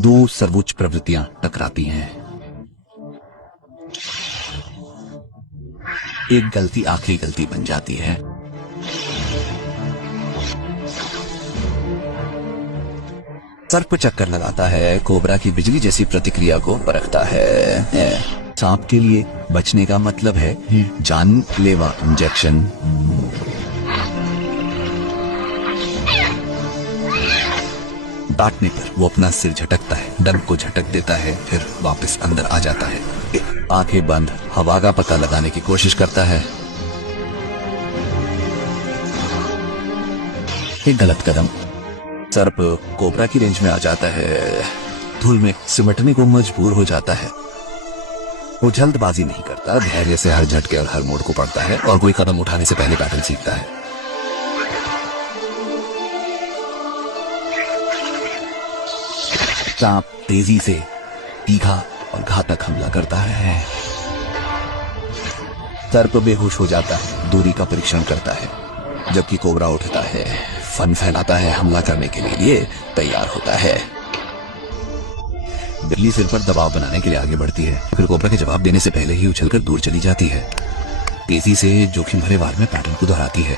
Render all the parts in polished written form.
दो सर्वोच्च प्रवृत्तियां टकराती हैं। एक गलती आखिरी गलती बन जाती है। सर्प चक्कर लगाता है, कोबरा की बिजली जैसी प्रतिक्रिया को परखता है। सांप के लिए बचने का मतलब है जानलेवा इंजेक्शन। काटने पर वो अपना सिर झटकता है, डंक को झटक देता है, फिर वापस अंदर आ जाता है। आंखें बंद हवा का पता लगाने की कोशिश करता है। एक गलत कदम, सर्प कोबरा की रेंज में आ जाता है, धूल में सिमटने को मजबूर हो जाता है। वो जल्दबाजी नहीं करता, धैर्य से हर झटके और हर मोड़ को पढ़ता है और कोई कदम उठाने से पहले पैटर्न सीखता है। सांप तेजी से तीखा और घातक हमला करता है। सर्प बेहोश हो जाता है, दूरी का परीक्षण करता है, जबकि कोबरा उठता है, फन फैलाता है, हमला करने के लिए तैयार होता है। बिल्ली सिर पर दबाव बनाने के लिए आगे बढ़ती है, फिर कोबरा के जवाब देने से पहले ही उछलकर दूर चली जाती है। तेजी से जोखिम भरे वार में पैटर्न को दोहराती है।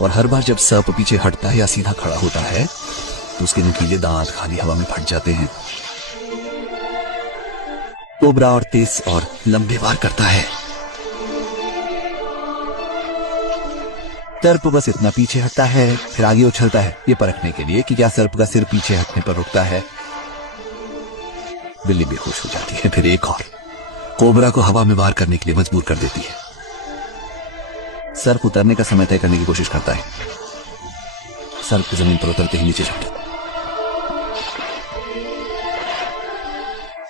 और हर बार जब सर्प पीछे हटता है या सीधा खड़ा होता है तो उसके नुकीले दांत खाली हवा में फट जाते हैं। कोबरा और तेज और लंबे वार करता है। सर्प बस इतना पीछे हटता है, फिर आगे उछलता है, ये परखने के लिए कि क्या सर्प का सिर पीछे हटने पर रुकता है। बिल्ली बेहोश हो जाती है, फिर एक और कोबरा को हवा में वार करने के लिए मजबूर कर देती है। सर्प उतरने का समय तय करने की कोशिश करता है। सर्प जमीन पर उतरते ही नीचे झपटा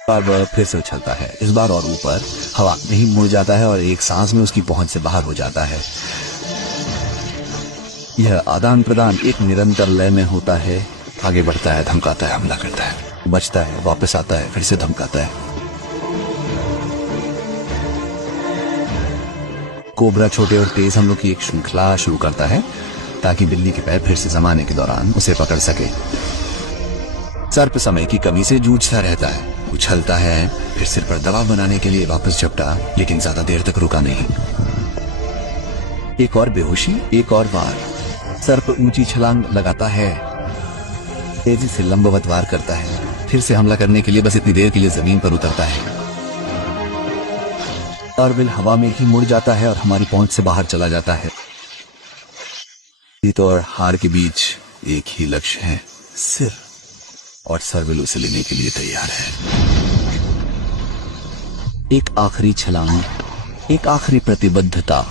और वह फिर से उछलता है, इस बार और ऊपर हवा में ही मुड़ जाता है और एक सांस में उसकी पहुंच से बाहर हो जाता है। यह आदान प्रदान एक निरंतर लय में होता है। आगे बढ़ता है, धमकाता है, हमला करता है, बचता है, वापस आता है, फिर से धमकाता है। कोबरा छोटे और तेज हमलों की एक श्रृंखला शुरू करता है ताकि बिल्ली के पैर फिर से जमाने के दौरान उसे पकड़ सके। सर्प समय की कमी से जूझता रहता है, उछलता है, फिर सिर पर दबाव बनाने के लिए वापस झपटा, लेकिन ज्यादा देर तक रुका नहीं। एक और बेहोशी, एक और वार। सर्प ऊंची छलांग लगाता है, तेजी से लंबवत वार करता है, फिर से हमला करने के लिए बस इतनी देर के लिए जमीन पर उतरता है और बिल हवा में ही मुड़ जाता है और हमारी पहुंच से बाहर चला जाता है। जीत और हार के बीच एक ही लक्ष्य है, सिर, और सर्विल उसे लेने के लिए तैयार है। एक आखिरी छलांग, एक आखिरी प्रतिबद्धता,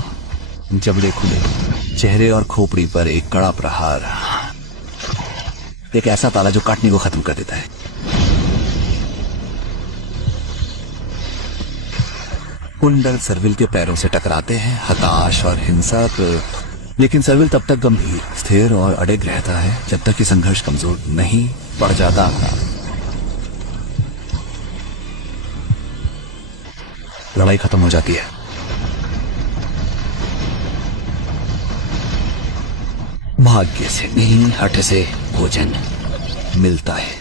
जबड़े खुले, चेहरे और खोपड़ी पर एक कड़ा प्रहार, एक ऐसा ताला जो काटने को खत्म कर देता है। कुंडल सर्विल के पैरों से टकराते हैं, हताश और हिंसक, लेकिन सर्विल तब तक गंभीर, स्थिर और अडिग रहता है जब तक कि संघर्ष कमजोर नहीं पड़ जाता। लड़ाई खत्म हो जाती है। भाग्य से नहीं, हठ से भोजन मिलता है।